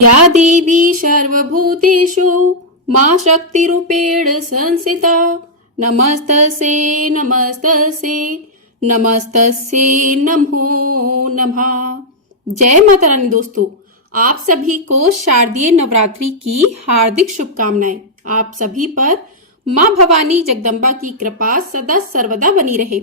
या देवी सर्वभूतेषु मां शक्तिरूपेण संस्थिता नमस्तस्यै नमस्तस्यै नमस्तस्यै नमो नमः। जय माता रानी। दोस्तों, आप सभी को शारदीय नवरात्रि की हार्दिक शुभकामनाएं। आप सभी पर मां भवानी जगदम्बा की कृपा सदा सर्वदा बनी रहे।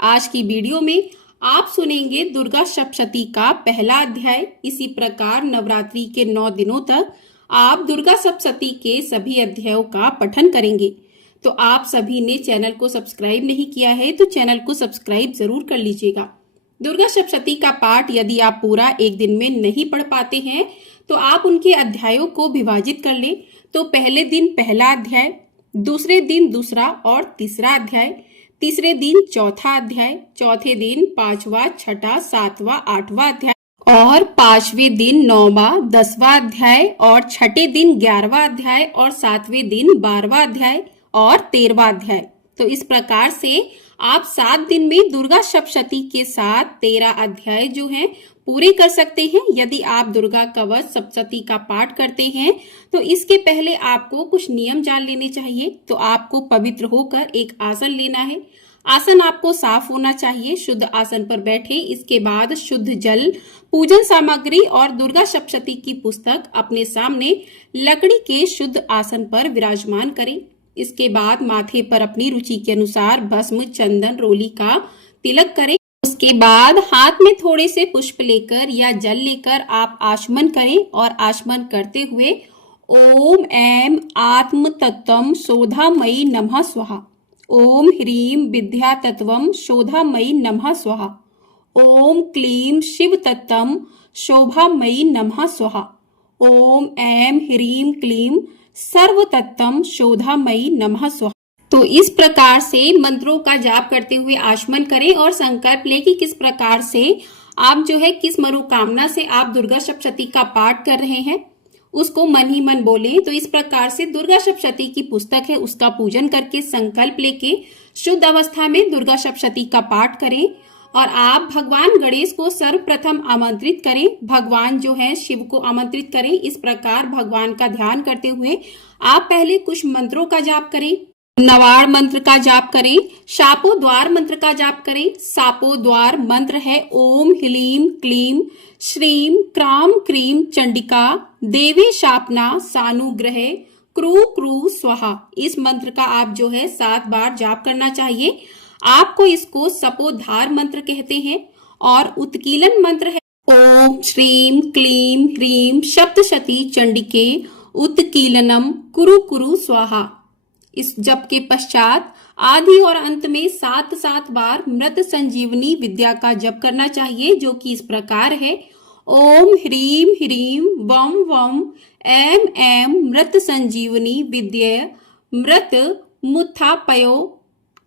आज की वीडियो में आप सुनेंगे दुर्गा सप्तशती का पहला अध्याय। इसी प्रकार नवरात्रि के 9 दिनों तक आप दुर्गा सप्तशती के सभी अध्यायों का पठन करेंगे। तो आप सभी ने चैनल को सब्सक्राइब नहीं किया है तो चैनल को सब्सक्राइब जरूर कर लीजिएगा। दुर्गा सप्तशती का पाठ यदि आप पूरा एक दिन में नहीं पढ़ पाते हैं तो आप उनके अध्यायों को विभाजित कर लें। तो पहले दिन पहला अध्याय, दूसरे दिन दूसरा और तीसरा अध्याय, तीसरे दिन चौथा अध्याय, चौथे दिन पांचवा, छठा, सातवां, आठवां अध्याय और पांचवें दिन 9वां, 10वां अध्याय और छठे दिन 11वां अध्याय और सातवें दिन 12वां अध्याय और 13वां अध्याय। तो इस प्रकार से आप 7 दिन में दुर्गा सप्तशती के साथ 13 अध्याय जो हैं पूरे कर सकते हैं। यदि आप दुर्गा कवच सप्तशती का पाठ करते हैं तो इसके पहले आपको कुछ नियम जान लेने चाहिए। तो आपको पवित्र होकर एक आसन लेना है। आसन आपको साफ होना चाहिए। शुद्ध आसन पर बैठे। इसके बाद शुद्ध जल, पूजन सामग्री और दुर्गा सप्तशती की पुस्तक अपने सामने लकड़ी के शुद्ध आसन पर विराजमान करें। इसके बाद माथे पर अपनी रुचि के अनुसार भस्म, चंदन, रोली का तिलक करें। उसके बाद हाथ में थोड़े से पुष्प लेकर या जल लेकर आप आचमन करें और आचमन करते हुए ओम ऐं आत्म तत्वम शोधामयी नमः स्वाहा, ओम ह्रीं विद्या तत्वम शोधामयी नमः स्वाहा, ओम क्लीं शिव तत्वम शोभामयी नमः स्वाहा, ओम ऐं ह्रीं क्लीं सर्व तत्वम शोधामयी नमः स्वाहा। तो इस प्रकार से मंत्रों का जाप करते हुए आचमन करें और संकल्प लें कि किस प्रकार से आप जो है किस मनोकामना से आप दुर्गा सप्तशती का पाठ कर रहे हैं उसको मन ही मन बोलें। तो इस प्रकार से दुर्गा सप्तशती की पुस्तक है उसका पूजन करके संकल्प लेके शुद्ध अवस्था में दुर्गा सप्तशती का पाठ करें। और आप भगवान गणेश को सर्वप्रथम आमंत्रित करें। भगवान जो है शिव को आमंत्रित करें। इस प्रकार भगवान का ध्यान करते हुए आप पहले कुछ मंत्रों का जाप करें। नवाड़ मंत्र का जाप करें, शापो द्वार मंत्र का जाप करें। सापो द्वार मंत्र है ओम ह्लीं क्लीं श्रीं क्रां क्रीं चंडिका देवी शापना सानुग्रह क्रू क्रू स्वाहा। इस मंत्र का आप जो है 7 बार जाप करना चाहिए। आपको इसको सपोधार मंत्र कहते हैं। और उत्कीलन मंत्र है ओम श्रीं क्लीं ह्रीं सप्तशती चंडिके उत्कीलनम कुरु कुरु स्वाहा। इस जप के पश्चात आदि और अंत में 7 बार मृत संजीवनी विद्या का जप करना चाहिए, जो कि इस प्रकार है ओम ह्रीं ह्रीं वम वम ऐं ऐं मृत संजीवनी विद्ये मृत मुत्था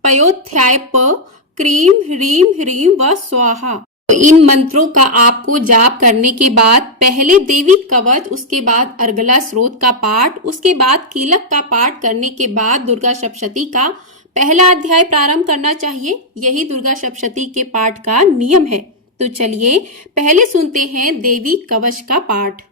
पयोध्याय क्रीं ह्रीं ह्रीं व स्वाहा। तो इन मंत्रों का आपको जाप करने के बाद पहले देवी कवच, उसके बाद अर्गला स्रोत का पाठ, उसके बाद कीलक का पाठ करने के बाद दुर्गा सप्तशती का पहला अध्याय प्रारंभ करना चाहिए। यही दुर्गा सप्तशती के पाठ का नियम है। तो चलिए पहले सुनते हैं देवी कवच का पाठ।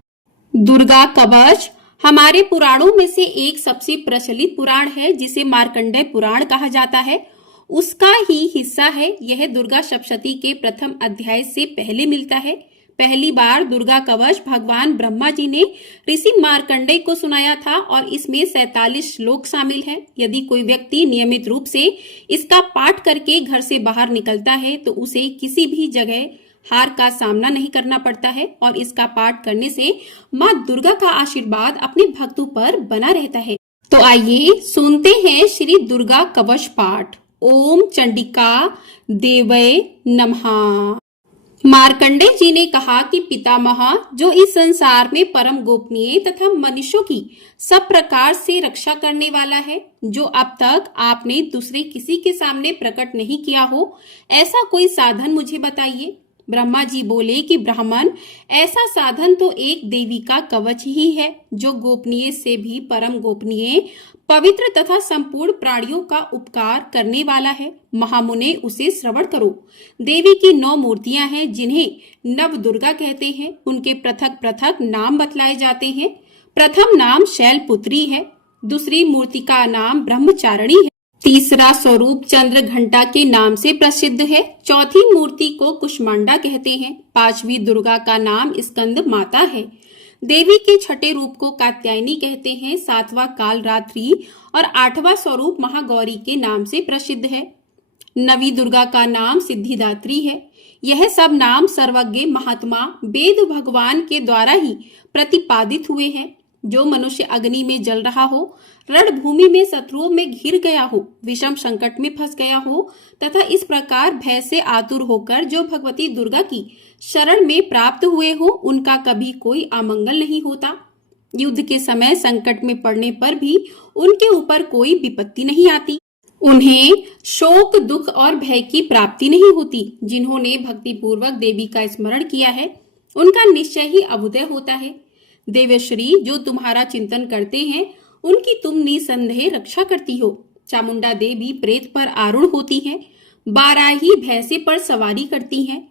दुर्गा कवच हमारे पुराणों में से एक सबसे प्रचलित पुराण है जिसे मार्कंडेय पुराण कहा जाता है। उसका ही हिस्सा है। यह दुर्गा सप्तशती के प्रथम अध्याय से पहले मिलता है। पहली बार दुर्गा कवच भगवान ब्रह्मा जी ने ऋषि मार्कंडेय को सुनाया था और इसमें 47 श्लोक शामिल हैं। यदि कोई व्यक्ति नियमित रूप से इसका पाठ करके घर से बाहर निकलता है तो उसे किसी भी जगह हार का सामना नहीं करना पड़ता है और इसका पाठ करने से माँ दुर्गा का आशीर्वाद अपने भक्तों पर बना रहता है। तो आइए सुनते हैं श्री दुर्गा कवच पाठ। ओम चंडिका देवै नमः। मार्कंडेय जी ने कहा कि पितामह जो इस संसार में परम गोपनीय तथा मनुष्यों की सब प्रकार से रक्षा करने वाला है, जो अब तक आपने दूसरे किसी के सामने प्रकट नहीं किया हो, ऐसा कोई साधन मुझे बताइए। ब्रह्मा जी बोले कि ब्राह्मण, ऐसा साधन तो एक देवी का कवच ही है जो गोपनीय से भी परम गोपनीय, पवित्र तथा संपूर्ण प्राणियों का उपकार करने वाला है। महामुने, उसे श्रवण करो। देवी की 9 मूर्तियां हैं जिन्हें नव दुर्गा कहते हैं। उनके पृथक पृथक नाम बतलाए जाते हैं। प्रथम नाम शैलपुत्री है, दूसरी मूर्ति का नाम ब्रह्मचारिणी है, तीसरा स्वरूप चंद्र घंटा के नाम से प्रसिद्ध है, चौथी मूर्ति को कुष्मांडा कहते हैं, पांचवी दुर्गा का नाम स्कंद माता है, देवी के छठे रूप को कात्यायनी कहते हैं, सातवां कालरात्रि और आठवां स्वरूप महागौरी के नाम से प्रसिद्ध है। नवी दुर्गा का नाम सिद्धिदात्री है। यह सब नाम सर्वज्ञ महात्मा वेद भगवान के द्वारा ही प्रतिपादित हुए हैं। जो मनुष्य अग्नि में जल रहा हो, रणभूमि में शत्रुओं में घिर गया हो, विषम संकट में फंस गया हो तथा इस प्रकार भय से आतुर होकर जो भगवती दुर्गा की शरण में प्राप्त हुए हो, उनका कभी कोई अमंगल नहीं होता। युद्ध के समय संकट में पड़ने पर भी उनके ऊपर कोई विपत्ति नहीं आती। उन्हें शोक, दुख और भय की प्राप्ति नहीं होती। जिन्होंने भक्ति पूर्वक देवी का स्मरण किया है, उनका निश्चय ही अभुदय होता है। देवश्री, जो तुम्हारा चिंतन करते हैं, उनकी तुम निसंदेह रक्षा करती हो। चामुंडा देवी प्रेत पर आरूढ़ होती हैं, बाराही भैंसे पर सवारी करती हैं।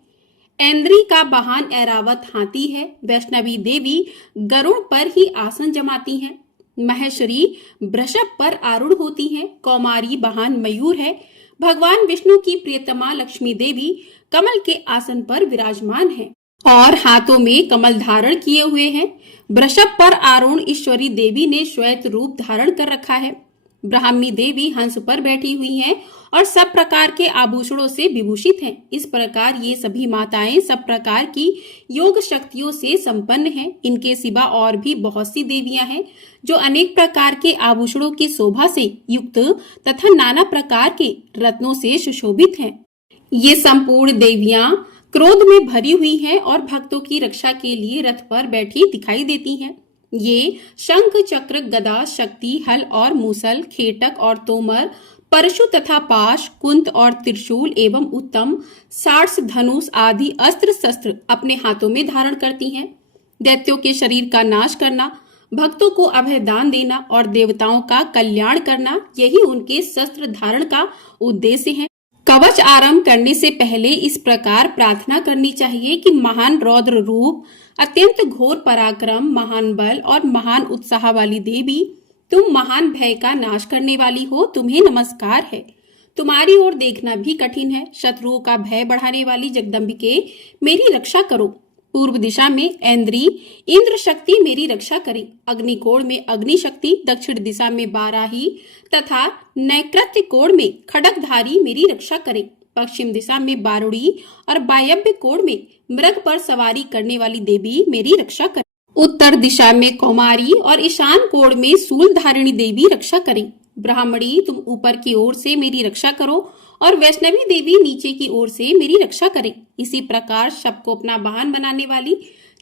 ऐन्द्री का वाहन ऐरावत हाथी है। वैष्णवी देवी गरुड़ पर ही आसन जमाती हैं। महेश्वरी वृषभ पर आरूढ़ होती हैं। कौमारी वाहन मयूर है। भगवान विष्णु की प्रियतमा लक्ष्मी देवी कमल के आसन पर विराजमान है और हाथों में कमल धारण किए हुए हैं। वृषभ पर आरूढ़ ईश्वरी देवी ने श्वेत रूप धारण कर रखा है। ब्राह्मी देवी हंस पर बैठी हुई हैं और सब प्रकार के आभूषणों से विभूषित हैं। इस प्रकार ये सभी माताएं सब प्रकार की योग शक्तियों से संपन्न हैं। इनके सिवा और भी बहुत सी देवियां हैं जो अनेक प्रकार के आभूषणों की शोभा से युक्त तथा नाना प्रकार के रत्नों से सुशोभित हैं। ये संपूर्ण देवियां क्रोध में भरी हुई हैं और भक्तों की रक्षा के लिए रथ पर बैठी दिखाई देती हैं। ये शंख, चक्र, गदा, शक्ति, हल और मूसल, खेटक और तोमर, परशु तथा पाश, कुंत और त्रिशूल एवं उत्तम सार्स, धनुष आदि अस्त्र शस्त्र अपने हाथों में धारण करती हैं। दैत्यों के शरीर का नाश करना, भक्तों को अभय दान देना और देवताओं का कल्याण करना, यही उनके शस्त्र धारण का उद्देश्य है। कवच आरंभ करने से पहले इस प्रकार प्रार्थना करनी चाहिए कि महान रौद्र रूप, अत्यंत घोर पराक्रम, महान बल और महान उत्साह वाली देवी, तुम महान भय का नाश करने वाली हो, तुम्हें नमस्कार है। तुम्हारी ओर देखना भी कठिन है। शत्रुओं का भय बढ़ाने वाली जगदम्बिके, मेरी रक्षा करो। पूर्व दिशा में ऐन्द्री इंद्र शक्ति मेरी रक्षा करे। अग्निकोण में अग्नि शक्ति, दक्षिण दिशा में बाराही तथा नैकृत्य कोण में खड्गधारी मेरी रक्षा करे। पश्चिम दिशा में बारुड़ी और वायव्य कोण में मृग पर सवारी करने वाली देवी मेरी रक्षा करे। उत्तर दिशा में कौमारी और ईशान कोण में शूल धारिणी देवी रक्षा करे। ब्राह्मणी, तुम ऊपर की ओर से मेरी रक्षा करो और वैष्णवी देवी नीचे की ओर से मेरी रक्षा करे। इसी प्रकार शब को अपना वाहन बनाने वाली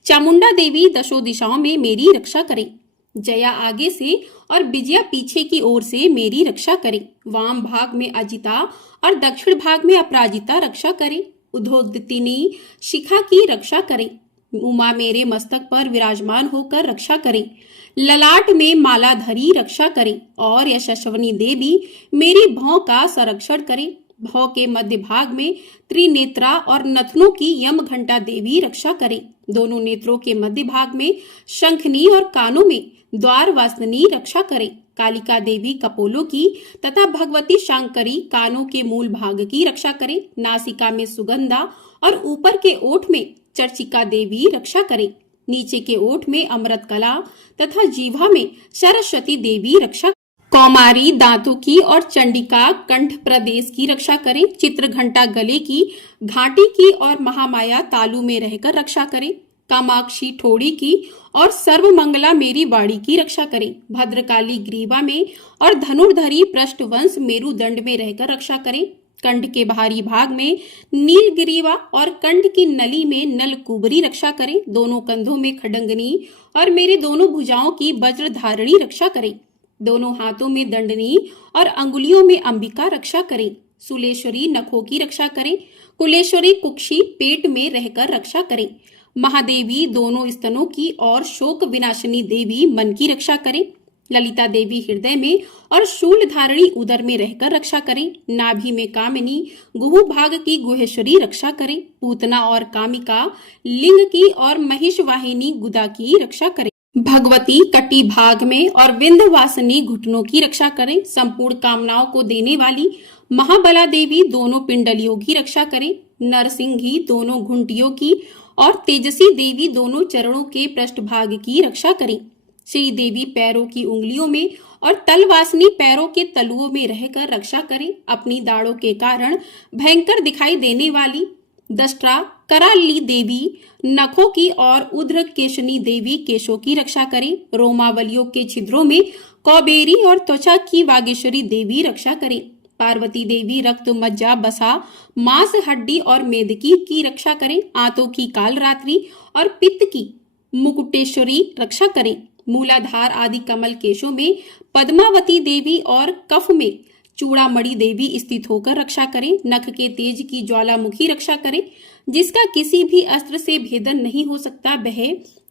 चामुंडा देवी दशों दिशाओं में मेरी रक्षा करे। जया आगे से और विजया पीछे की ओर से मेरी रक्षा करे। वाम भाग में अजिता और दक्षिण भाग में अपराजिता रक्षा करे। उद्धोदिनी शिखा की रक्षा करे। उमा मेरे मस्तक पर विराजमान होकर रक्षा करे। ललाट में मालाधरी रक्षा करे और यशस्वनी देवी मेरी भौं का संरक्षण करे। भौ के मध्य भाग में त्रिनेत्रा और नथनों की यम घंटा देवी रक्षा करे। दोनों नेत्रों के मध्य भाग में शंखनी और कानों में द्वार वासनी रक्षा करे। कालिका देवी कपोलों की तथा भगवती शांकरी कानों के मूल भाग की रक्षा करे। नासिका में सुगंधा और ऊपर के ओठ में चर्चिका देवी रक्षा करे। नीचे के ओठ में अमृत कला तथा जीवा में सरस्वती देवी रक्षा। कौमारी दांतों की और चंडिका कंठ प्रदेश की रक्षा करे। चित्र घंटा गले की, घाटी की और महामाया तालु में रहकर रक्षा करे। कामाक्षी ठोड़ी की और सर्वमंगला मेरी वाणी की रक्षा करे। भद्रकाली ग्रीवा में और धनुर्धरी पृष्ठवंश मेरुदंड में रहकर रक्षा करे। कंठ के बाहरी भाग में नीलग्रीवा और कंठ की नली में नलकुबरी रक्षा करे। दोनों कंधों में खडंगनी और मेरे दोनों भुजाओं की वज्रधारणी रक्षा करे। दोनों हाथों में दंडनी और अंगुलियों में अंबिका रक्षा करे। सुलेश्वरी नखों की रक्षा करें। कुलेश्वरी कुक्षी पेट में रहकर रक्षा करें। महादेवी दोनों स्तनों की और शोक विनाशिनी देवी मन की रक्षा करें। ललिता देवी हृदय में और शूल धारणी उदर में रहकर रक्षा करें। नाभि में कामिनी गुहु भाग की गुहेश्वरी रक्षा करें। पूतना और कामिका लिंग की और महिष वाहिनी गुदा की रक्षा करें। भगवती कटी भाग में और विंध्यवासिनी घुटनों की रक्षा करें। संपूर्ण कामनाओं को देने वाली महाबला देवी दोनों पिंडलियों की रक्षा करें। नरसिंही दोनों घुंटियों की और तेजसी देवी दोनों चरणों के पृष्ठभाग की रक्षा करें। श्री देवी पैरों की उंगलियों में और तलवासनी पैरों के तलुओं में रहकर रक्षा करें। अपनी दाढ़ों के कारण भयंकर दिखाई देने वाली दष्ट्रा कराली देवी नखों की और उध्र केशनी देवी केशों की रक्षा करें। रोमावलियों के छिद्रों में कौबेरी और त्वचा की वागेश्वरी देवी रक्षा करें। पार्वती देवी रक्त मज्जा बसा मांस हड्डी और मेदकी की रक्षा करें। आंतों की कालरात्रि और पित्त की मुकुटेश्वरी रक्षा करें। मूलाधार आदि कमल केशों में पद्मावती देवी और कफ में चूड़ामणि देवी स्थित होकर रक्षा करें। नख के तेज की ज्वालामुखी रक्षा करें। जिसका किसी भी अस्त्र से भेदन नहीं हो सकता वह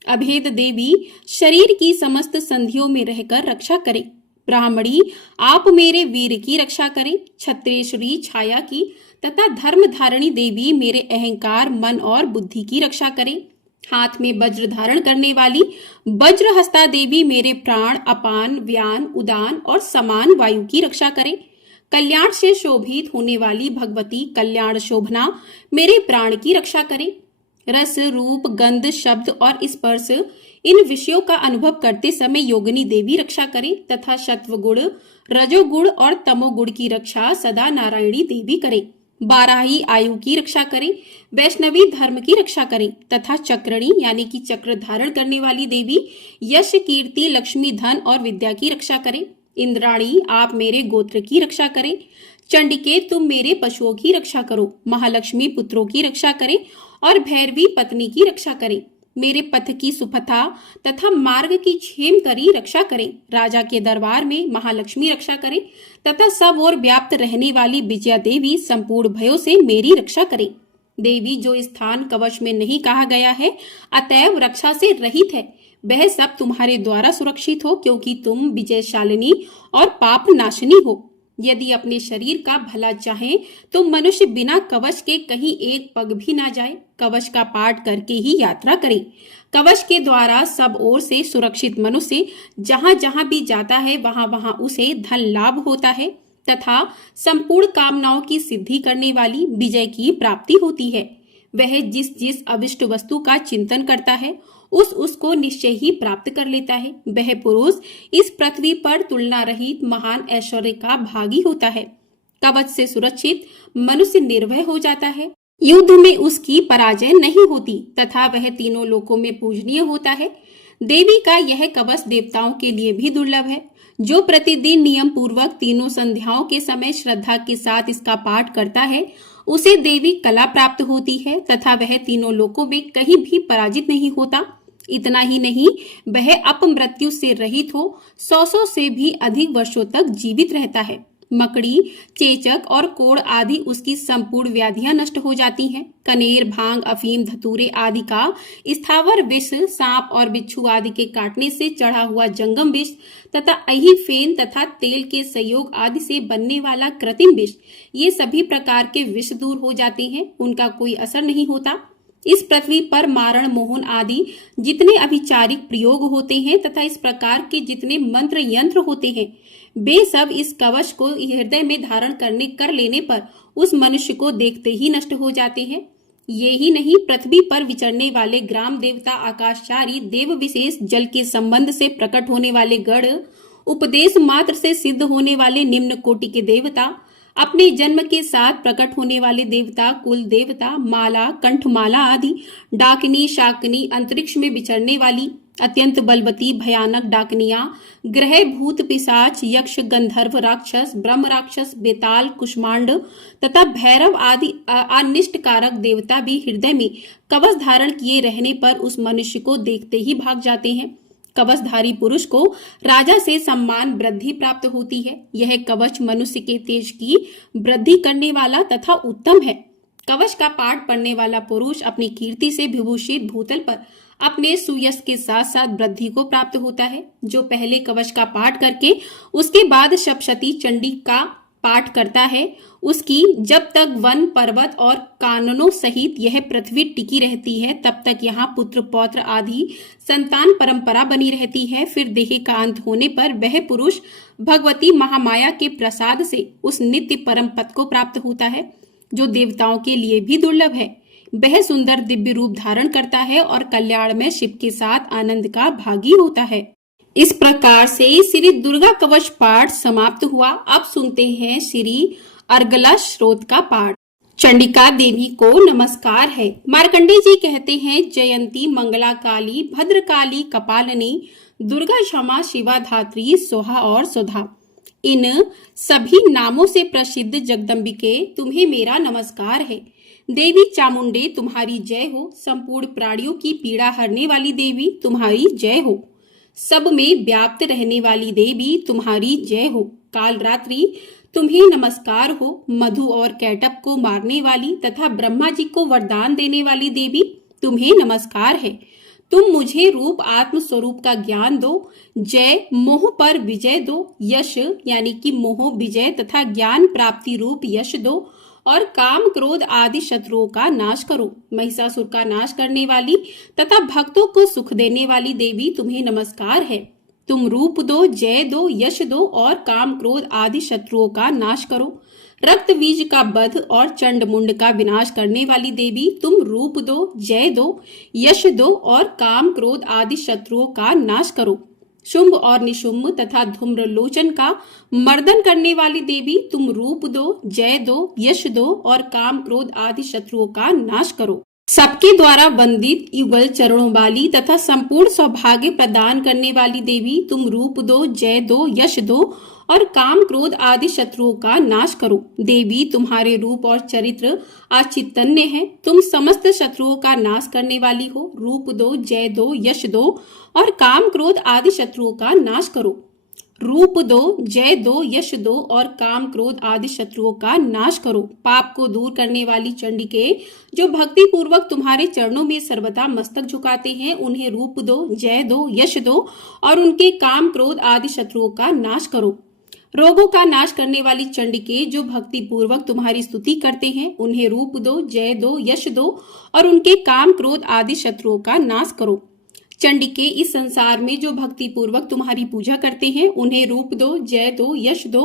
अभेद देवी शरीर की समस्त संधियों में रहकर रक्षा करें। ब्राह्मणी आप मेरे वीर की रक्षा करें। छत्रेश्वरी छाया की तथा धर्म धारणी देवी मेरे अहंकार मन और बुद्धि की रक्षा करें। हाथ में वज्र धारण करने वाली वज्र हस्ता देवी मेरे प्राण अपान व्यान उदान और समान वायु की रक्षा करें। कल्याण से शोभित होने वाली भगवती कल्याण शोभना मेरे प्राण की रक्षा करें। रस रूप गंध शब्द और स्पर्श इन विषयों का अनुभव करते समय योगिनी देवी रक्षा करें तथा सत्व गुण रजोगुण और तमोगुण की रक्षा सदा नारायणी देवी करें। बाराही आयु की रक्षा करें। वैष्णवी धर्म की रक्षा करें तथा चक्रणी यानी कि चक्र धारण करने वाली देवी यश कीर्ति लक्ष्मी धन और विद्या की रक्षा करें। इंद्राणी आप मेरे गोत्र की रक्षा करें। चंडिके तुम मेरे पशुओं की रक्षा करो। महालक्ष्मी पुत्रों की रक्षा करें और भैरवी पत्नी की रक्षा करें। मेरे पथ की सुपथा तथा मार्ग की क्षेम करी रक्षा करें। राजा के दरबार में महालक्ष्मी रक्षा करें तथा सब ओर व्याप्त रहने वाली विजया देवी संपूर्ण भयों से मेरी रक्षा करें। देवी जो स्थान कवच में नहीं कहा गया है अतएव रक्षा से रहित है वह सब तुम्हारे द्वारा सुरक्षित हो क्योंकि तुम विजयशालिनी और पाप नाशिनी हो। यदि अपने शरीर का भला चाहे तो मनुष्य बिना कवच के कहीं एक पग भी ना जाए। कवच का पाठ करके ही यात्रा करे। कवच के द्वारा सब ओर से सुरक्षित मनुष्य जहां जहां भी जाता है वहां वहां उसे धन लाभ होता है तथा संपूर्ण कामनाओं की सिद्धि करने वाली विजय की प्राप्ति होती है। वह जिस जिस अविष्ट वस्तु का चिंतन करता है उसको निश्चय ही प्राप्त कर लेता है। वह पुरुष इस पृथ्वी पर तुलना रहित महान ऐश्वर्य का भागी होता है। कवच से सुरक्षित मनुष्य निर्भय हो जाता है। युद्ध में उसकी पराजय नहीं होती तथा वह तीनों लोकों में पूजनीय होता है। देवी का यह कवच देवताओं के लिए भी दुर्लभ है। जो प्रतिदिन नियम पूर्वक तीनों संध्याओं के समय श्रद्धा के साथ इसका पाठ करता है उसे देवी कला प्राप्त होती है तथा वह तीनों लोकों में कहीं भी पराजित नहीं होता। इतना ही नहीं वह अपमृत्यु से रहित हो 100 से भी अधिक वर्षों तक जीवित रहता है। मकड़ी चेचक और कोड़ आदि उसकी संपूर्ण व्याधियां नष्ट हो जाती हैं। कनेर भांग अफीम धतूरे आदि का स्थावर विष सांप और बिच्छू आदि के काटने से चढ़ा हुआ जंगम विष तथा अही फेन तथा तेल के संयोग आदि से बनने वाला कृत्रिम विष ये सभी प्रकार के विष दूर हो जाते हैं। उनका कोई असर नहीं होता। इस पृथ्वी पर मारण मोहन आदि जितने अभिचारिक प्रयोग होते हैं तथा इस प्रकार के जितने मंत्र यंत्र होते हैं वे सब इस कवच को हृदय में धारण कर लेने पर उस मनुष्य को देखते ही नष्ट हो जाते हैं। ये ही नहीं पृथ्वी पर विचरने वाले ग्राम देवता आकाशचारी देव विशेष जल के संबंध से प्रकट होने वाले गढ़ उपदेश मात्र से सिद्ध होने वाले निम्न कोटि के देवता अपने जन्म के साथ प्रकट होने वाले देवता कुल देवता माला कंठमाला आदि डाकिनी शाकिनी अंतरिक्ष में विचरने वाली अत्यंत बलवती भयानक डाकनियां ग्रह भूत पिशाच यक्ष गंधर्व राक्षस ब्रह्म राक्षस बेताल कुष्मांड तथा भैरव आदि अनिष्ट कारक देवता भी हृदय में कवच धारण किए रहने पर उस मनुष्य को देखते ही भाग जाते हैं। कवचधारी पुरुष को राजा से सम्मान वृद्धि प्राप्त होती है। यह कवच मनुष्य के तेज की वृद्धि करने वाला तथा उत्तम है। कवच का पाठ पढ़ने वाला पुरुष अपनी कीर्ति से विभूषित भूतल पर अपने सुयश के साथ साथ वृद्धि को प्राप्त होता है। जो पहले कवच का पाठ करके उसके बाद सप्तशती चंडी का पाठ करता है, उसकी जब तक वन पर्वत और काननों सहित यह पृथ्वी टिकी रहती है तब तक यहाँ पुत्र पौत्र आदि संतान परंपरा बनी रहती है। फिर देह का अंत होने पर वह पुरुष भगवती महामाया के प्रसाद से उस नित्य परम पद को प्राप्त होता है जो देवताओं के लिए भी दुर्लभ है। वह सुंदर दिव्य रूप धारण करता है और कल्याण में शिव के साथ आनंद का भागी होता है। इस प्रकार से श्री दुर्गा कवच पाठ समाप्त हुआ। अब सुनते हैं श्री अर्गला स्रोत का पाठ। चंडिका देवी को नमस्कार है। मार्कंडेय जी कहते हैं, जयंती मंगला काली भद्रकाली कपालिनी दुर्गा क्षमा शिवा धात्री सोहा और सुधा। इन सभी नामों से प्रसिद्ध जगदम्बिके तुम्हें मेरा नमस्कार है। देवी चामुंडे तुम्हारी जय हो। संपूर्ण प्राणियों की पीड़ा हरने वाली देवी तुम्हारी जय हो। सब में व्याप्त रहने वाली देवी तुम्हारी जय हो। काल रात्रि तुम्हें नमस्कार हो। मधु और कैटप को मारने वाली तथा ब्रह्मा जी को वरदान देने वाली देवी तुम्हें नमस्कार है। तुम मुझे रूप आत्म स्वरूप का ज्ञान दो। जय मोह पर विजय दो। यश यानी कि मोह विजय तथा ज्ञान प्राप्ति रूप यश दो और काम क्रोध आदि शत्रुओं का नाश करो। महिषासुर का नाश करने वाली तथा भक्तों को सुख देने वाली देवी तुम्हें नमस्कार है। तुम रूप दो, जय दो, यश दो और काम क्रोध आदि शत्रुओं का नाश करो। रक्त बीज का वध और चंड मुंड का विनाश करने वाली देवी तुम रूप दो, जय दो, यश दो और काम क्रोध आदि शत्रुओं का नाश करो। शुंभ और निशुंभ तथा धूम्र लोचन का मर्दन करने वाली देवी तुम रूप दो, जय दो, यश दो और काम क्रोध आदि शत्रुओं का नाश करो। सबके द्वारा वंदित युगल चरणों वाली तथा संपूर्ण सौभाग्य प्रदान करने वाली देवी तुम रूप दो, जय दो, यश दो और काम क्रोध आदि शत्रुओं का नाश करो। देवी तुम्हारे रूप और चरित्र अचितन्य है। तुम समस्त शत्रुओं का नाश करने वाली हो। रूप दो, जय दो, यश दो और काम क्रोध आदि शत्रुओं का नाश करो। रूप दो, जय दो, यश दो और काम क्रोध आदि शत्रुओं का नाश करो। पाप को दूर करने वाली चंडिके जो भक्ति पूर्वक तुम्हारे चरणों में सर्वदा मस्तक झुकाते हैं, उन्हें रूप दो, जय दो, यश दो और उनके काम क्रोध आदि शत्रुओं का नाश करो। रोगों का नाश करने वाली चंडिके जो भक्ति पूर्वक तुम्हारी स्तुति करते हैं, उन्हें रूप दो, जय दो, यश दो और उनके काम क्रोध आदि शत्रुओं का नाश करो। चंडिके इस संसार में जो भक्ति पूर्वक तुम्हारी पूजा करते हैं, उन्हें रूप दो, जय दो, यश दो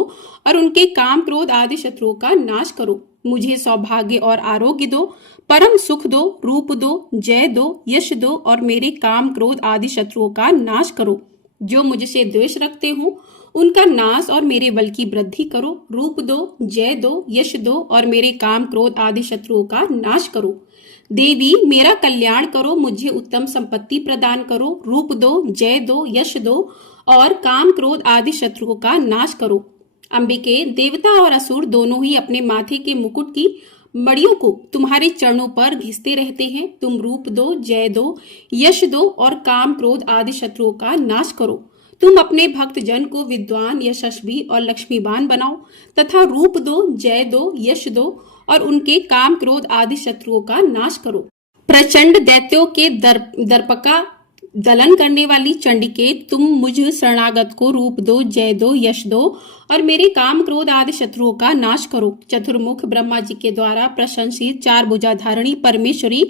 और उनके काम क्रोध आदि शत्रुओं का नाश करो। मुझे सौभाग्य और आरोग्य दो, परम सुख दो। रूप दो, जय दो, यश दो और मेरे काम क्रोध आदि शत्रुओं का नाश करो। जो मुझसे द्वेष रखते हो उनका नाश और मेरे बल की वृद्धि करो। रूप दो, जय दो, यश दो और मेरे काम क्रोध आदि शत्रुओं का नाश करो। देवी मेरा कल्याण करो, मुझे उत्तम संपत्ति प्रदान करो। रूप दो, जय दो, यश दो और काम क्रोध आदि शत्रुओं का नाश करो। अंबिके, देवता और असुर दोनों ही अपने माथे के मुकुट की मड़ियों को तुम्हारे चरणों पर घिसते रहते हैं। तुम रूप दो, जय दो, यश दो और काम क्रोध आदि शत्रुओं का नाश करो। तुम अपने भक्त जन को विद्वान, यशस्वी और लक्ष्मीवान बनाओ तथा रूप दो, जय दो, यश दो और उनके काम क्रोध आदि शत्रुओं का नाश करो। प्रचंड दैत्यों के दर्पका दलन करने वाली चंडिके तुम मुझ शरणागत को रूप दो, जय दो, यश दो और मेरे काम क्रोध आदि शत्रुओं का नाश करो। चतुर्मुख ब्रह्मा जी के द्वारा प्रशंसित चार भुजाधारणी परमेश्वरी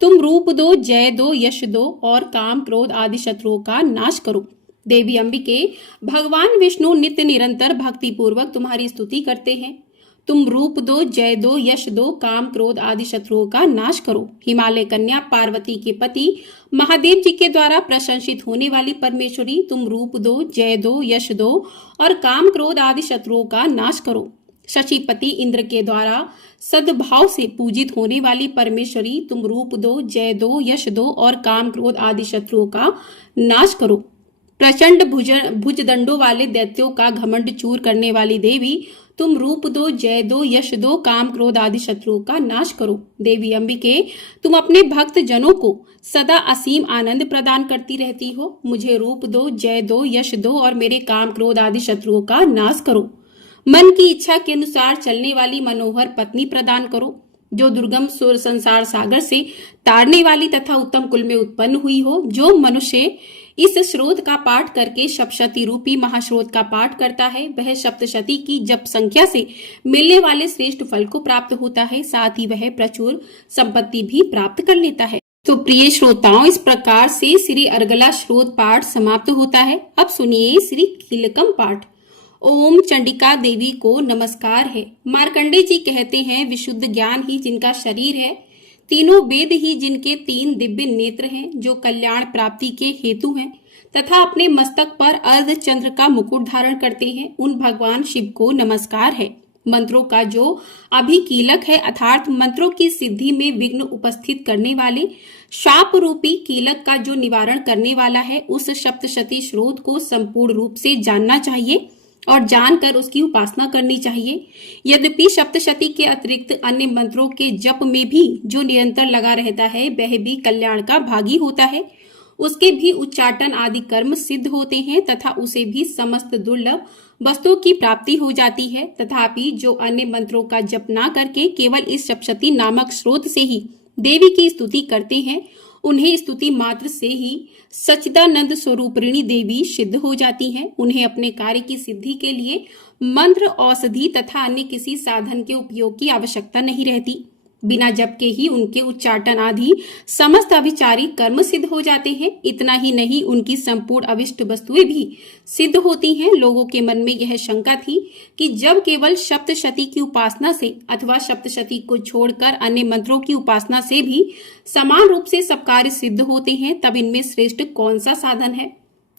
तुम रूप दो, जय दो, यश दो और काम क्रोध आदि शत्रुओं का नाश करो। देवी अंबिके, भगवान विष्णु नित्य निरंतर भक्ति पूर्वक तुम्हारी स्तुति करते हैं। तुम रूप दो, जय दो, यश दो, काम क्रोध आदि शत्रुओं का नाश करो। हिमालय कन्या पार्वती के पति महादेव जी के द्वारा प्रशंसित होने वाली परमेश्वरी तुम रूप दो, जय दो, यश दो और काम क्रोध आदि शत्रुओं का नाश करो। शशीपति इंद्र के द्वारा सद्भाव से पूजित होने वाली परमेश्वरी तुम रूप दो, जय दो, यश दो और काम क्रोध आदि शत्रुओं का नाश करो। प्रचंड भुजदंडों वाले दैत्यों का घमंड चूर करने वाली देवी तुम रूप दो, जय दो, यश दो, काम क्रोध आदि शत्रुओं का नाश करो। देवी अंबिके, तुम अपने भक्त जनों को सदा असीम आनंद प्रदान करती रहती हो। मुझे रूप दो, जय दो, यश दो और मेरे काम क्रोध आदि शत्रुओं का नाश करो। मन की इच्छा के अनुसार चलने वाली मनोहर पत्नी प्रदान करो, जो दुर्गम सुर संसार सागर से तारने वाली तथा उत्तम कुल में उत्पन्न हुई हो। जो मनुष्य इस स्रोत का पाठ करके सप्तशती रूपी महास्रोत का पाठ करता है, वह सप्तशती की जप संख्या से मिलने वाले श्रेष्ठ फल को प्राप्त होता है, साथ ही वह प्रचुर संपत्ति भी प्राप्त कर लेता है। तो प्रिय श्रोताओं, इस प्रकार से श्री अर्गला श्रोत पाठ समाप्त होता है। अब सुनिए श्री कीलकम पाठ। ओम चंडिका देवी को नमस्कार है। मार्कंडे जी कहते हैं, विशुद्ध ज्ञान ही जिनका शरीर है, तीनों वेद ही जिनके तीन दिव्य नेत्र हैं, जो कल्याण प्राप्ति के हेतु हैं तथा अपने मस्तक पर अर्ध चंद्र का मुकुट धारण करते हैं, उन भगवान शिव को नमस्कार है। मंत्रों का जो अभिकीलक है, अर्थात मंत्रों की सिद्धि में विघ्न उपस्थित करने वाले शाप रूपी कीलक का जो निवारण करने वाला है, उस सप्तशती स्रोत को संपूर्ण रूप से जानना चाहिए और जानकर उसकी उपासना करनी चाहिए। यद्यपि सप्तशती के अतिरिक्त अन्य मंत्रों के जप में भी जो निरंतर लगा रहता है, वह भी कल्याण का भागी होता है। उसके भी उच्चाटन आदि कर्म सिद्ध होते हैं तथा उसे भी समस्त दुर्लभ वस्तुओं की प्राप्ति हो जाती है। तथापि जो अन्य मंत्रों का जप ना करके केवल इस सप्तशती नामक स्रोत से ही देवी की स्तुति करते हैं, उन्हें स्तुति मात्र से ही सच्चिदानंद स्वरूपिणी देवी सिद्ध हो जाती हैं। उन्हें अपने कार्य की सिद्धि के लिए मंत्र, औषधि तथा अन्य किसी साधन के उपयोग की आवश्यकता नहीं रहती। बिना जप के ही उनके उच्चाटन आदि समस्त अभिचारी कर्म सिद्ध हो जाते हैं। इतना ही नहीं, उनकी संपूर्ण अविष्ट वस्तुएं भी सिद्ध होती हैं। लोगों के मन में यह शंका थी कि जब केवल सप्तशती की उपासना से अथवा सप्तशती को छोड़कर अन्य मंत्रों की उपासना से भी समान रूप से सब कार्य सिद्ध होते हैं, तब इनमें श्रेष्ठ कौन सा साधन है।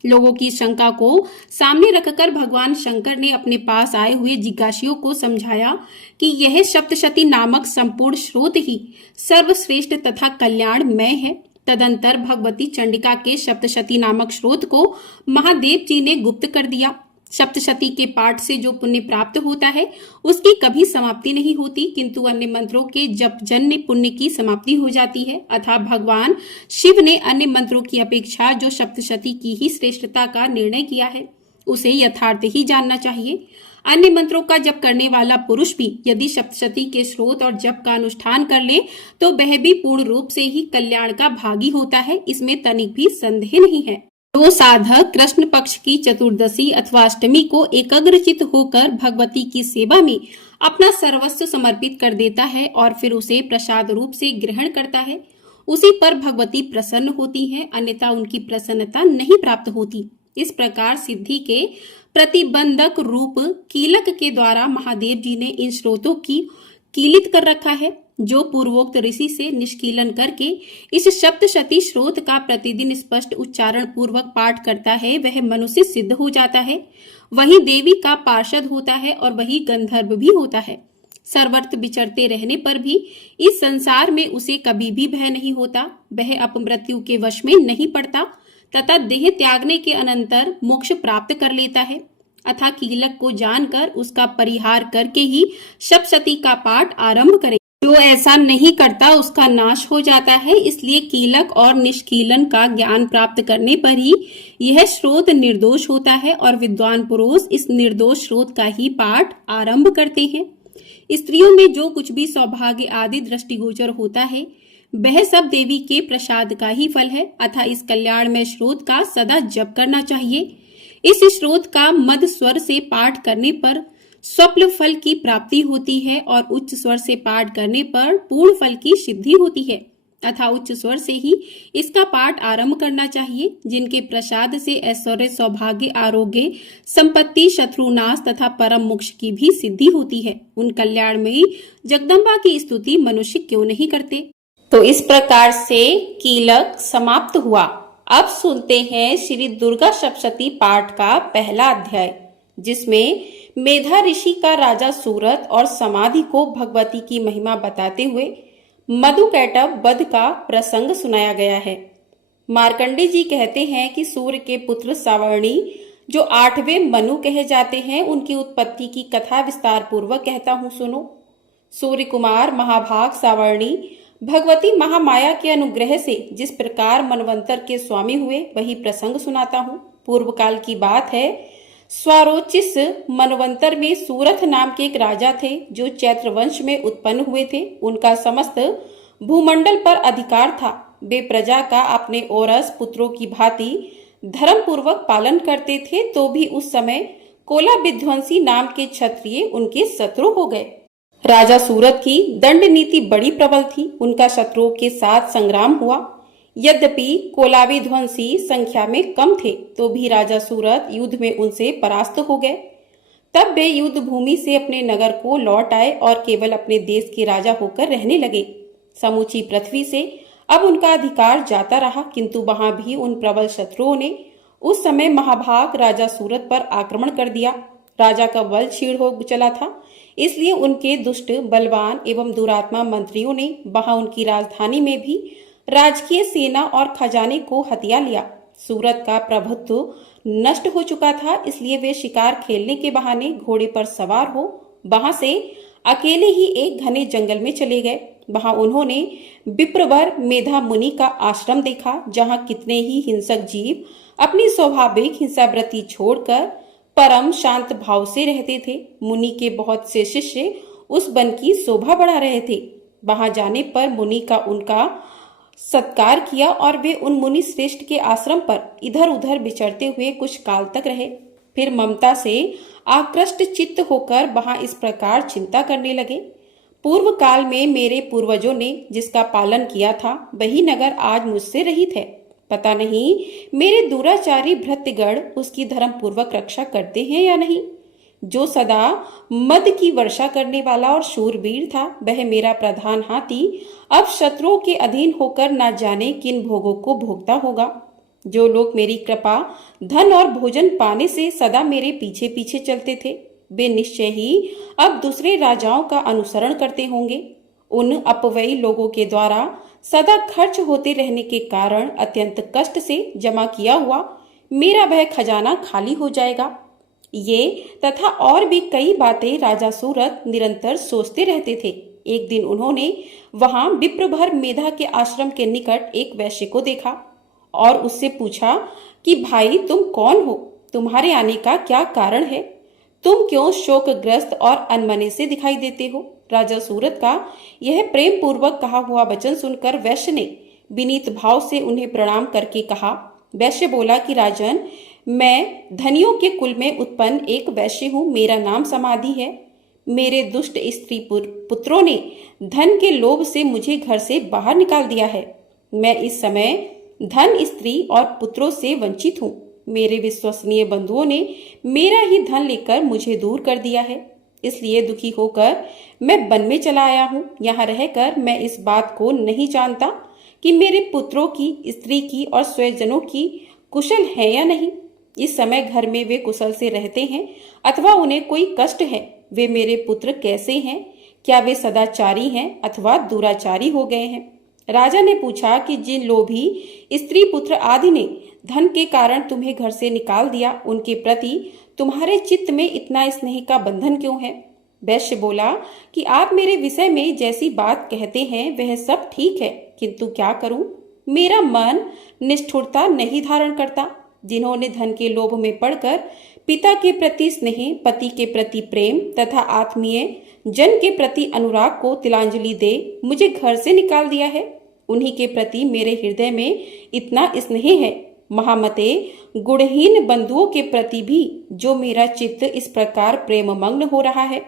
लोगों की शंका को सामने रखकर भगवान शंकर ने अपने पास आए हुए जिज्ञासियों को समझाया कि यह सप्तशती नामक संपूर्ण स्रोत ही सर्वश्रेष्ठ तथा कल्याणमय है। तदंतर भगवती चंडिका के सप्तशती नामक स्रोत को महादेव जी ने गुप्त कर दिया। सप्तशती के पाठ से जो पुण्य प्राप्त होता है, उसकी कभी समाप्ति नहीं होती, किंतु अन्य मंत्रों के जप जन्य पुण्य की समाप्ति हो जाती है। अतः भगवान शिव ने अन्य मंत्रों की अपेक्षा जो सप्तशती की ही श्रेष्ठता का निर्णय किया है, उसे यथार्थ ही जानना चाहिए। अन्य मंत्रों का जप करने वाला पुरुष भी यदि सप्तशती के स्रोत और जप का अनुष्ठान कर ले, तो वह भी पूर्ण रूप से ही कल्याण का भागी होता है, इसमें तनिक भी संदेह नहीं है। जो साधक कृष्ण पक्ष की चतुर्दशी अथवा अष्टमी को एकाग्रचित होकर भगवती की सेवा में अपना सर्वस्व समर्पित कर देता है और फिर उसे प्रसाद रूप से ग्रहण करता है, उसी पर भगवती प्रसन्न होती हैं, अन्यथा उनकी प्रसन्नता नहीं प्राप्त होती। इस प्रकार सिद्धि के प्रतिबंधक रूप कीलक के द्वारा महादेव जी ने इन स्रोतों की कीलित कर रखा है। जो पूर्वोक्त ऋषि से निष्कीलन करके इस सप्तशती स्रोत का प्रतिदिन स्पष्ट उच्चारण पूर्वक पाठ करता है, वह मनुष्य सिद्ध हो जाता है, वही देवी का पार्षद होता है और वही गंधर्व भी होता है। सर्वत्र विचरते रहने पर भी इस संसार में उसे कभी भी भय नहीं होता। वह अपमृत्यु के वश में नहीं पड़ता तथा देह त्यागने के अनंतर मोक्ष प्राप्त कर लेता है। अतः कीलक को जानकर उसका परिहार करके ही सप्तशती का पाठ आरंभ करें। जो ऐसा नहीं करता उसका नाश हो जाता है। इसलिए कीलक और निष्कीलन का ज्ञान प्राप्त करने पर ही यह स्रोत निर्दोष होता है और विद्वान पुरुष इस निर्दोष स्रोत का ही पाठ आरंभ करते हैं। स्त्रियों में जो कुछ भी सौभाग्य आदि दृष्टिगोचर होता है, वह सब देवी के प्रसाद का ही फल है। अतः इस कल्याणमय स्रोत का सदा जप करना चाहिए। इस स्रोत का मध्य स्वर से पाठ करने पर स्वप्न फल की प्राप्ति होती है और उच्च स्वर से पाठ करने पर पूर्ण फल की सिद्धि होती है। तथा उच्च स्वर से ही इसका पाठ आरंभ करना चाहिए। जिनके प्रसाद से ऐश्वर्य, सौभाग्य, आरोग्य, संपत्ति, शत्रुनाश तथा परम मोक्ष की भी सिद्धि होती है, उन कल्याणमयी जगदम्बा की स्तुति मनुष्य क्यों नहीं करते। तो इस प्रकार से कीलक समाप्त हुआ। अब सुनते हैं श्री दुर्गा सप्तशती पाठ का पहला अध्याय, जिसमें मेधा ऋषि का राजा सूरत और समाधि को भगवती की महिमा बताते हुए मधुकैटभ वध का प्रसंग सुनाया गया है। मार्कंडे जी कहते हैं कि सूर्य के पुत्र सावर्णी जो 8वें मनु कहे जाते हैं, उनकी उत्पत्ति की कथा विस्तार पूर्वक कहता हूं, सुनो। सूर्य कुमार महाभाग सावर्णी भगवती महामाया के अनुग्रह से जिस प्रकार मनवंतर के स्वामी हुए, वही प्रसंग सुनाता हूँ। पूर्व काल की बात है। स्वारोचिस मनवंतर में सूरथ नाम के एक राजा थे, जो चैत्र वंश में उत्पन्न हुए थे। उनका समस्त भूमंडल पर अधिकार था। वे प्रजा का अपने औरस पुत्रों की भांति धर्म पूर्वक पालन करते थे, तो भी उस समय कोला विध्वंसी नाम के क्षत्रिय उनके शत्रु हो गए। राजा सूरत की दंड नीति बड़ी प्रबल थी। उनका शत्रुओं के साथ संग्राम हुआ। यद्यपि कोलावी ध्वंसी संख्या में कम थे, तो भी राजा सूरत युद्ध में उनसे परास्त हो गए। तब वे युद्ध भूमि से अपने नगर को लौट आए और केवल अपने देश के राजा होकर रहने लगे। समूची पृथ्वी से अब उनका अधिकार जाता रहा, किंतु वहां भी उन प्रबल शत्रुओं ने उस समय महाभाग राजा सूरत पर आक्रमण कर दिया। राजा का बल क्षीण हो चला था, इसलिए उनके दुष्ट, बलवान एवं दुरात्मा मंत्रियों ने वहां उनकी राजधानी में भी राजकीय सेना और खजाने को हथिया लिया। सूरत का प्रभुत्व नष्ट हो चुका था, इसलिए वे शिकार खेलने के बहाने घोड़े पर सवार हो वहां से अकेले ही एक घने जंगल में चले गए। वहां उन्होंने विप्रवर मेधा मुनि का आश्रम देखा, जहां कितने ही हिंसक जीव अपनी स्वाभाविक हिंसावृत्ति छोड़कर परम शांत भाव से रहते थे। मुनि के बहुत से शिष्य उस वन की शोभा बढ़ा रहे थे। वहां जाने पर मुनि का उनका सत्कार किया और वे उन मुनि श्रेष्ठ के आश्रम पर इधर उधर विचरते हुए कुछ काल तक रहे। फिर ममता से आकृष्ट चित्त होकर वहां इस प्रकार चिंता करने लगे। पूर्व काल में मेरे पूर्वजों ने जिसका पालन किया था, वही नगर आज मुझसे रहित है। पता नहीं मेरे दुराचारी भृत्यगण उसकी धर्म पूर्वक रक्षा करते हैं या नहीं। जो सदा मद की वर्षा करने वाला और शूरवीर था, वह मेरा प्रधान हाथी अब शत्रुओं के अधीन होकर न जाने किन भोगों को भोगता होगा। जो लोग मेरी कृपा, धन और भोजन पाने से सदा मेरे पीछे पीछे चलते थे, वे निश्चय ही अब दूसरे राजाओं का अनुसरण करते होंगे। उन अपव्ययी लोगों के द्वारा सदा खर्च होते रहने के कारण अत्यंत कष्ट से जमा किया हुआ मेरा वह खजाना खाली हो जाएगा। ये तथा और भी कई बातें राजा सूरत निरंतर सोचते रहते थे। एक दिन उन्होंने वहां विप्रभर मेधा के आश्रम के निकट एक वैश्य को देखा और उससे पूछा कि भाई, तुम कौन हो? तुम्हारे आने का क्या कारण है? तुम क्यों शोकग्रस्त और अनमने से दिखाई देते हो? राजा सूरत का यह प्रेम पूर्वक कहा हुआ वचन सुनकर वैश्य ने विनीत भाव से उन्हें प्रणाम करके कहा। वैश्य बोला कि राजन, मैं धनियों के कुल में उत्पन्न एक वैश्य हूँ। मेरा नाम समाधि है। मेरे दुष्ट स्त्री पुत्रों ने धन के लोभ से मुझे घर से बाहर निकाल दिया है। मैं इस समय धन, स्त्री और पुत्रों से वंचित हूँ। मेरे विश्वसनीय बंधुओं ने मेरा ही धन लेकर मुझे दूर कर दिया है, इसलिए दुखी होकर मैं वन में चला आया हूँ। यहाँ रहकर मैं इस बात को नहीं जानता कि मेरे पुत्रों की, स्त्री की और स्वजनों की कुशल है या नहीं। इस समय घर में वे कुशल से रहते हैं अथवा उन्हें कोई कष्ट है। वे मेरे पुत्र कैसे हैं? क्या वे सदाचारी हैं अथवा दुराचारी हो गए हैं? राजा ने पूछा कि जिन लोभी स्त्री, पुत्र आदि ने धन के कारण तुम्हें घर से निकाल दिया, उनके प्रति तुम्हारे चित्त में इतना स्नेह का बंधन क्यों है? वैश्य बोला कि आप मेरे विषय में जैसी बात कहते हैं वह सब ठीक है, किंतु क्या करूं? मेरा मन निष्ठुरता नहीं धारण करता। जिन्होंने धन के लोभ में पड़कर पिता के प्रति स्नेह, पति के प्रति प्रेम तथा आत्मीय जन के प्रति अनुराग को तिलांजलि दे मुझे घर से निकाल दिया है, उन्हीं के प्रति मेरे हृदय में इतना स्नेह है। महामते, गुणहीन बंधुओं के प्रति भी जो मेरा चित्त इस प्रकार प्रेममग्न हो रहा है,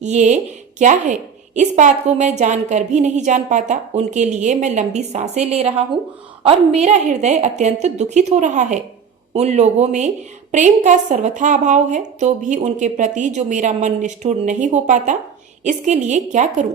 ये क्या है? इस बात को मैं जानकर भी नहीं जान पाता। उनके लिए मैं लंबी सांसें ले रहा हूँ और मेरा हृदय अत्यंत दुखित हो रहा है। उन लोगों में प्रेम का सर्वथा अभाव है, तो भी उनके प्रति जो मेरा मन निष्ठुर नहीं हो पाता, इसके लिए क्या करूं?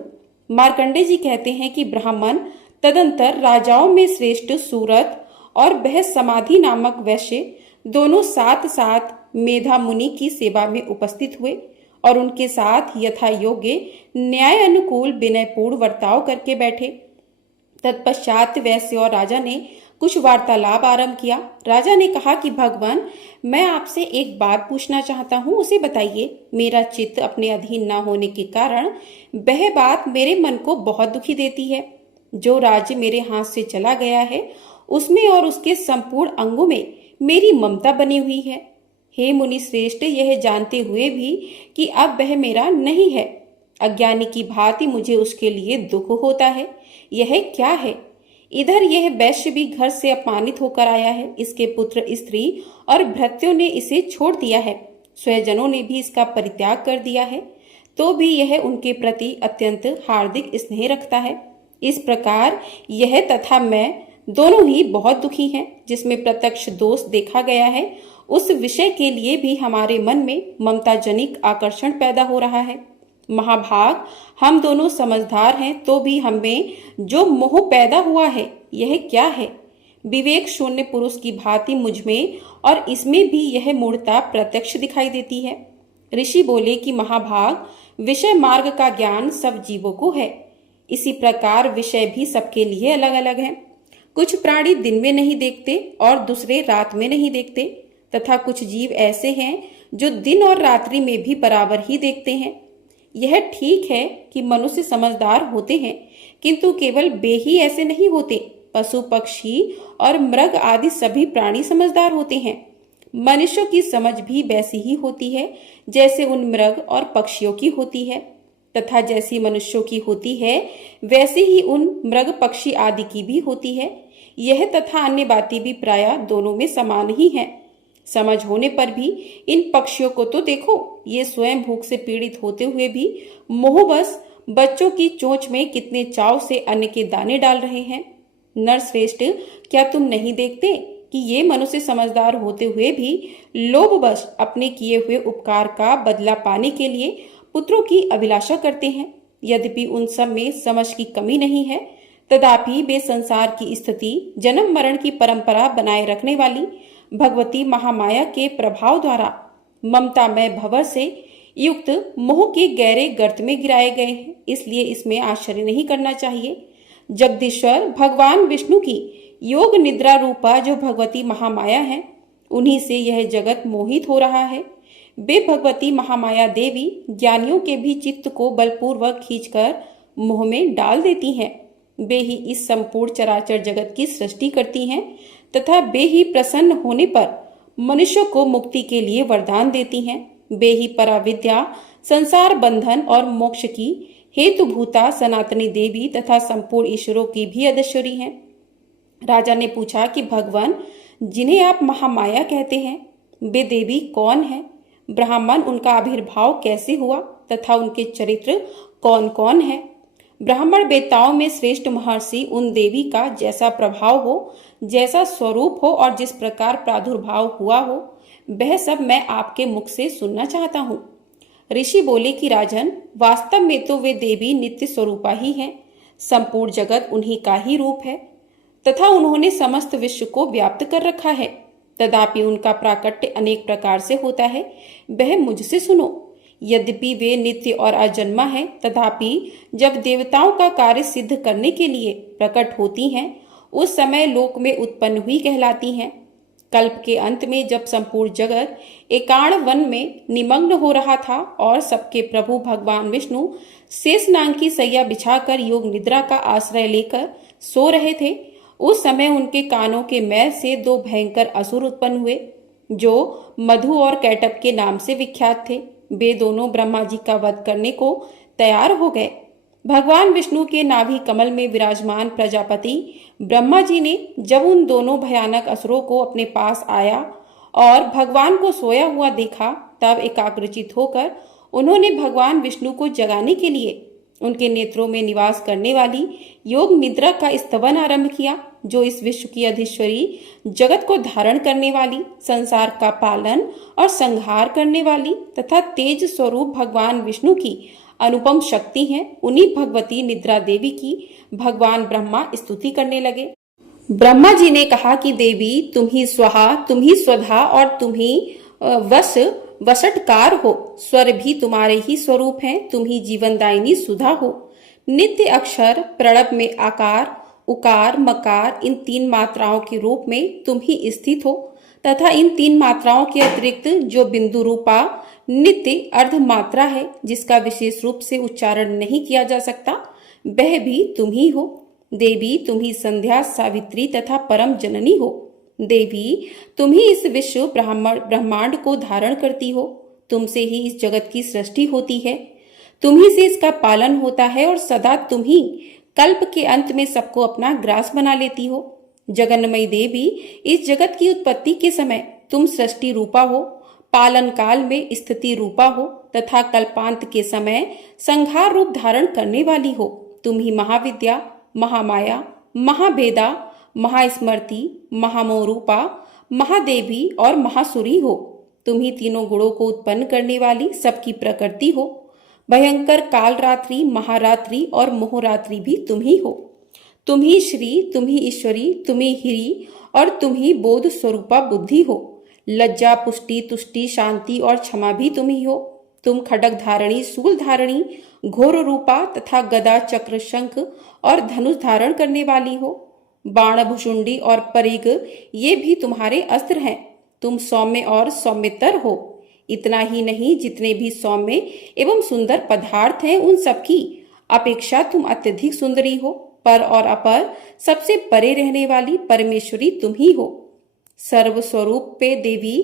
मार्कंडे जी कहते हैं कि ब्राह्मण तदंतर राजाओं में श्रेष्ठ सूरत और वह समाधि नामक वैश्य दोनों साथ साथ मेधा मुनि की सेवा में उपस्थित हुए और उनके साथ यथा योग्य न्याय अनुकूल विनयपूर्ण वर्ताव करके बैठे। तत्पश्चात वैश्य और राजा ने कुछ वार्तालाप आरंभ किया। राजा ने कहा कि भगवान, मैं आपसे एक बात पूछना चाहता हूँ, उसे बताइए। मेरा चित्त अपने अधीन न होने के कारण वह बात मेरे मन को बहुत दुखी देती है। जो राज्य मेरे हाथ से चला गया है उसमें और उसके संपूर्ण अंगों में मेरी ममता बनी हुई है। हे मुनि श्रेष्ठ, यह जानते हुए भी कि अब वह मेरा नहीं है, अज्ञानी की भांति मुझे उसके लिए दुख होता है। यह क्या है? इधर यह वैश्य भी घर से अपमानित होकर आया है। इसके पुत्र, स्त्री और भृत्यों ने इसे छोड़ दिया है। स्वजनों ने भी इसका परित्याग कर दिया है, तो भी यह उनके प्रति अत्यंत हार्दिक स्नेह रखता है। इस प्रकार यह तथा मैं दोनों ही बहुत दुखी हैं। जिसमें प्रत्यक्ष दोष देखा गया है उस विषय के लिए भी हमारे मन में ममता जनिक आकर्षण पैदा हो रहा है। महाभाग, हम दोनों समझदार हैं, तो भी हमें जो मोह पैदा हुआ है यह क्या है? विवेक शून्य पुरुष की भांति मुझमें और इसमें भी यह मूढ़ता प्रत्यक्ष दिखाई देती है। ऋषि बोले कि महाभाग, विषय मार्ग का ज्ञान सब जीवों को है। इसी प्रकार विषय भी सबके लिए अलग अलग हैं। कुछ प्राणी दिन में नहीं देखते और दूसरे रात में नहीं देखते, तथा कुछ जीव ऐसे हैं जो दिन और रात्रि में भी बराबर ही देखते हैं। यह ठीक है कि मनुष्य समझदार होते हैं, किंतु केवल वे ही ऐसे नहीं होते। पशु, पक्षी और मृग आदि सभी प्राणी समझदार होते हैं। मनुष्यों की समझ भी वैसी ही होती है जैसे उन मृग और पक्षियों की होती है, तथा जैसी मनुष्यों की होती है वैसे ही उन मृग, पक्षी आदि की भी होती है। यह तथा अन्य बातें भी प्रायः दोनों में समान ही हैं। समझ होने पर भी इन पक्षियों को तो देखो, ये स्वयं भूख से पीड़ित होते हुए भी मोहवश बच्चों की चोंच में कितने चाव से अन्न के दाने डाल रहे हैं। नरश्रेष्ठ, क्या तुम नहीं देखते कि ये मनुष्य समझदार होते हुए भी लोभवश अपने किए हुए उपकार का बदला पाने के लिए पुत्रों की अभिलाषा करते हैं? यद्यपि उन सब में समझ की कमी नहीं है, तथापि वे संसार की स्थिति, जन्म मरण की परंपरा बनाए रखने वाली भगवती महामाया के प्रभाव द्वारा ममतामय भंवर से युक्त मोह के गहरे गर्त में गिराए गए हैं। इसलिए इसमें आश्चर्य नहीं करना चाहिए। जगदीश्वर भगवान विष्णु की योग निद्रा रूपा जो भगवती महामाया है, उन्हीं से यह जगत मोहित हो रहा है। वे भगवती महामाया देवी ज्ञानियों के भी चित्त को बलपूर्वक खींचकर मोह में डाल देती हैं। वे ही इस संपूर्ण चराचर जगत की सृष्टि करती हैं, तथा वे ही प्रसन्न होने पर मनुष्य को मुक्ति के लिए वरदान देती हैं। वे ही पराविद्या, संसार बंधन और मोक्ष की हेतुभूता सनातनी देवी तथा संपूर्ण ईश्वरों की भी अधीश्वरी हैं। राजा ने पूछा कि भगवान, जिन्हें आप महामाया कहते हैं, वे देवी कौन है? ब्राह्मण, उनका आविर्भाव कैसे हुआ तथा उनके चरित्र कौन कौन है? ब्राह्मण वेताओं में श्रेष्ठ महर्षि उन देवी का जैसा प्रभाव हो, जैसा स्वरूप हो और जिस प्रकार प्रादुर्भाव हुआ हो, वह सब मैं आपके मुख से सुनना चाहता हूँ। ऋषि बोले कि राजन, वास्तव में तो वे देवी नित्य स्वरूपा ही हैं। संपूर्ण जगत उन्हीं का ही रूप है तथा उन्होंने समस्त विश्व को व्याप्त कर रखा है। तथापि उनका प्राकट्य अनेक प्रकार से होता है, वह मुझसे सुनो। यद्यपि वे नित्य और अजन्मा हैं, तथापि जब देवताओं का कार्य सिद्ध करने के लिए प्रकट होती हैं, उस समय लोक में उत्पन्न हुई कहलाती हैं। कल्प के अंत में जब संपूर्ण जगत एकाण वन में निमग्न हो रहा था और सबके प्रभु भगवान विष्णु शेषनाग की सैया बिछाकर योग निद्रा का आश्रय लेकर सो रहे थे, उस समय उनके कानों के मैल से दो भयंकर असुर उत्पन्न हुए, जो मधु और कैटभ के नाम से विख्यात थे। वे दोनों ब्रह्मा जी का वध करने को तैयार हो गए। भगवान विष्णु के नाभि कमल में विराजमान प्रजापति ब्रह्मा जी ने जब उन दोनों भयानक असुरों को अपने पास आया और भगवान को सोया हुआ देखा, तब एकाग्रचित होकर उन्होंने भगवान विष्णु को जगाने के लिए उनके नेत्रों में निवास करने वाली योग निद्रा का स्तवन आरंभ किया, जो इस विश्व की अधीश्वरी, जगत को धारण करने वाली, संसार का पालन और संहार करने वाली तथा तेज स्वरूप भगवान विष्णु की अनुपम शक्ति है। उन्हीं भगवती निद्रा देवी की भगवान ब्रह्मा स्तुति करने लगे। ब्रह्मा जी ने कहा कि देवी, तुम ही स्वाहा, तुम ही स्वधा और तुम ही वसटकार हो। स्वर भी तुम्हारे ही स्वरूप हैं, तुम ही जीवनदायिनी सुधा हो। नित्य अक्षर, प्रणव में आकार, उकार मकार इन 3 मात्राओं के रूप में तुम ही स्थित हो तथा इन 3 मात्राओं के अतिरिक्त जो बिंदु रूपा नित्य अर्ध मात्रा है जिसका विशेष रूप से उच्चारण नहीं किया जा सकता, वह भी तुम ही हो। देवी तुम ही संध्या सावित्री तथा परम जननी हो। देवी तुम ही इस विश्व ब्रह्मांड को धारण करती हो। तुमसे ही इस जगत की सृष्टि होती है, तुम ही से इसका पालन होता है और सदा तुम ही कल्प के अंत में सबको अपना ग्रास बना लेती हो। जगन्मयी देवी इस जगत की उत्पत्ति के समय तुम सृष्टि रूपा हो, पालन काल में स्थिति रूपा हो तथा कल्पांत के समय संहार रूप धारण करने वाली हो। तुम ही महाविद्या, महामाया, महाभेदा, महास्मृति, महामोरूपा, महादेवी और महासुरी हो। तुम ही तीनों गुणों को उत्पन्न करने वाली सबकी प्रकृति हो। भयंकर काल रात्रि, महारात्रि और मोहरात्रि भी तुम ही हो। तुम ही श्री, तुम ही ईश्वरी, तुम ही हिरी और तुम ही बोध स्वरूपा बुद्धि हो। लज्जा, पुष्टि, तुष्टि, शांति और क्षमा भी तुम ही हो। तुम खड्ग धारणी, शूल धारणी, घोर रूपा तथा गदा, चक्र, शंख और धनुष धारण करने वाली हो। बाण, भुषुंडी और परिग ये भी तुम्हारे अस्त्र हैं। तुम सौम्य और सौम्यतर हो। इतना ही नहीं, जितने भी सौम्य एवं सुंदर पदार्थ हैं उन सबकी अपेक्षा तुम अत्यधिक सुंदरी हो। पर और अपर सबसे परे रहने वाली परमेश्वरी तुम ही हो। सर्व स्वरूप पे देवी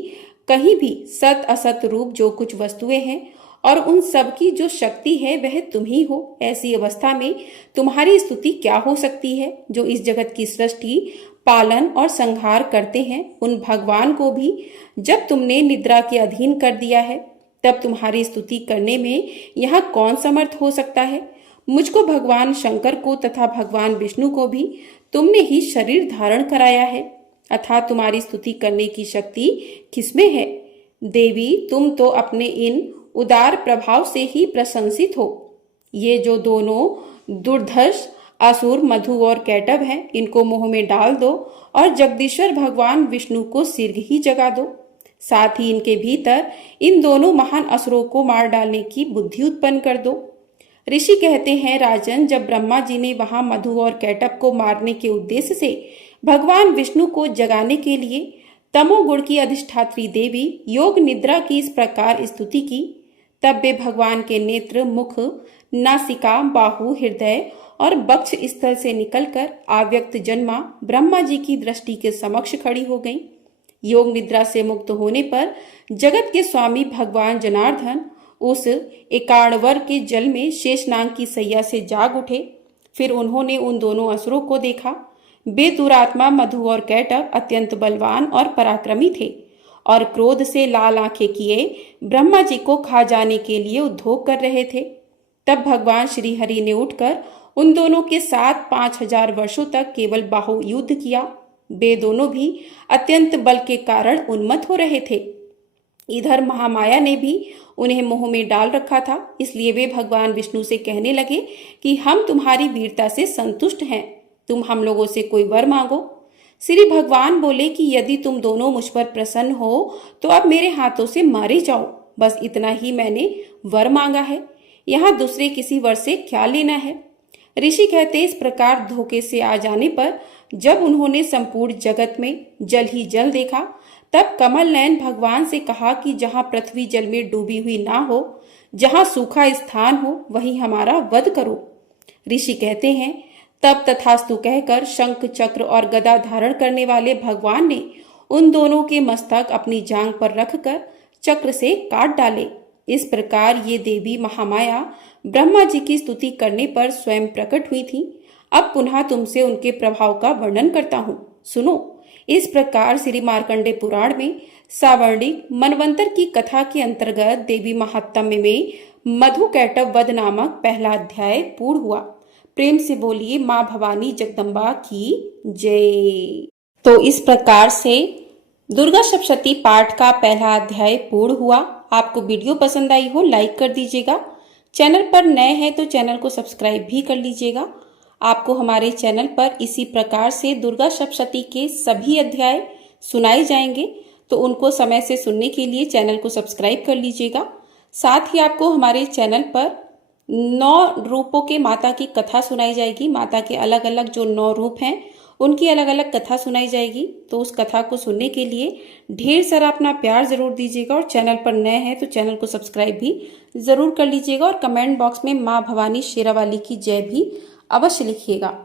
कहीं भी सत असत रूप जो कुछ वस्तुएं हैं और उन सब की जो शक्ति है वह तुम ही हो। ऐसी अवस्था में तुम्हारी स्तुति क्या हो सकती है? जो इस जगत की सृष्टि, पालन और संहार करते हैं, उन भगवान को भी जब तुमने निद्रा के अधीन कर दिया है, तब तुम्हारी स्तुति करने में यहाँ कौन समर्थ हो सकता है? मुझको भगवान शंकर को तथा भगवान विष्णु को भी तुमने ही शरीर धारण कराया है, अर्थात तुम्हारी स्तुति करने की शक्ति किसमें है? देवी तुम तो अपने इन उदार प्रभाव से ही प्रशंसित हो। ये जो दोनों दुर्धर्ष असुर मधु और कैटभ हैं, इनको मुंह में डाल दो और जगदीश्वर भगवान विष्णु को शीघ्र ही जगा दो। साथ ही इनके भीतर इन दोनों महान असुरों को मार डालने की बुद्धि उत्पन्न कर दो। ऋषि कहते हैं, राजन, जब ब्रह्मा जी ने वहां मधु और कैटभ को मारने के उद्देश्य से भगवान विष्णु को जगाने के लिए तमोगुण की अधिष्ठात्री देवी योग निद्रा की इस प्रकार स्तुति की, तब वे भगवान के नेत्र, मुख, नासिका, बाहु, हृदय और वक्ष स्थल से निकलकर आव्यक्त जन्मा ब्रह्मा जी की दृष्टि के समक्ष खड़ी हो गईं। योग निद्रा से मुक्त होने पर जगत के स्वामी भगवान जनार्दन उस एकाणवर के जल में शेषनाग की सैया से जाग उठे। फिर उन्होंने उन दोनों असुरों को देखा। वे दुरात्मा मधु और कैटभ अत्यंत बलवान और पराक्रमी थे और क्रोध से लाल आंखें किए ब्रह्मा जी को खा जाने के लिए उद्योग कर रहे थे। तब भगवान श्री हरि ने उठकर उन दोनों के साथ 5000 वर्षों तक केवल बाहु युद्ध किया। वे दोनों भी अत्यंत बल के कारण उन्मत्त हो रहे थे। इधर महामाया ने भी उन्हें मुंह में डाल रखा था, इसलिए वे भगवान विष्णु से कहने लगे कि हम तुम्हारी वीरता से संतुष्ट हैं, तुम हम लोगों से कोई वर मांगो। श्री भगवान बोले कि यदि तुम दोनों मुझ पर प्रसन्न हो तो अब मेरे हाथों से मारे जाओ, बस इतना ही मैंने वर मांगा है, यहाँ दूसरे किसी वर से क्या लेना है। ऋषि कहते, इस प्रकार धोखे से आ जाने पर जब उन्होंने संपूर्ण जगत में जल ही जल देखा, तब कमल नयन भगवान से कहा कि जहाँ पृथ्वी जल में डूबी हुई ना हो, जहाँ सूखा स्थान हो, वहीं हमारा वध करो। ऋषि कहते हैं, तब तथास्तु कहकर शंख, चक्र और गदा धारण करने वाले भगवान ने उन दोनों के मस्तक अपनी जांग पर रखकर चक्र से काट डाले। इस प्रकार ये देवी महामाया ब्रह्मा जी की स्तुति करने पर स्वयं प्रकट हुई थी। अब पुनः तुमसे उनके प्रभाव का वर्णन करता हूँ, सुनो। इस प्रकार श्री मार्कंडे पुराण में सावर्णिक मनवंतर की कथा के अंतर्गत देवी महात्म्य में मधु कैटभ वध नामक पहला अध्याय पूर्ण हुआ। प्रेम से बोलिए माँ भवानी जगदम्बा की जय। तो इस प्रकार से दुर्गा सप्तशती पाठ का पहला अध्याय पूर्ण हुआ। आपको वीडियो पसंद आई हो लाइक कर दीजिएगा। चैनल पर नए हैं तो चैनल को सब्सक्राइब भी कर लीजिएगा। आपको हमारे चैनल पर इसी प्रकार से दुर्गा सप्तशती के सभी अध्याय सुनाए जाएंगे, तो उनको समय से सुनने के लिए चैनल को सब्सक्राइब कर लीजिएगा। साथ ही आपको हमारे चैनल पर 9 रूपों के माता की कथा सुनाई जाएगी। माता के अलग अलग जो 9 रूप हैं उनकी अलग अलग कथा सुनाई जाएगी। तो उस कथा को सुनने के लिए ढेर सारा अपना प्यार जरूर दीजिएगा, और चैनल पर नए हैं तो चैनल को सब्सक्राइब भी जरूर कर लीजिएगा, और कमेंट बॉक्स में माँ भवानी शेरावाली की जय भी अवश्य लिखिएगा।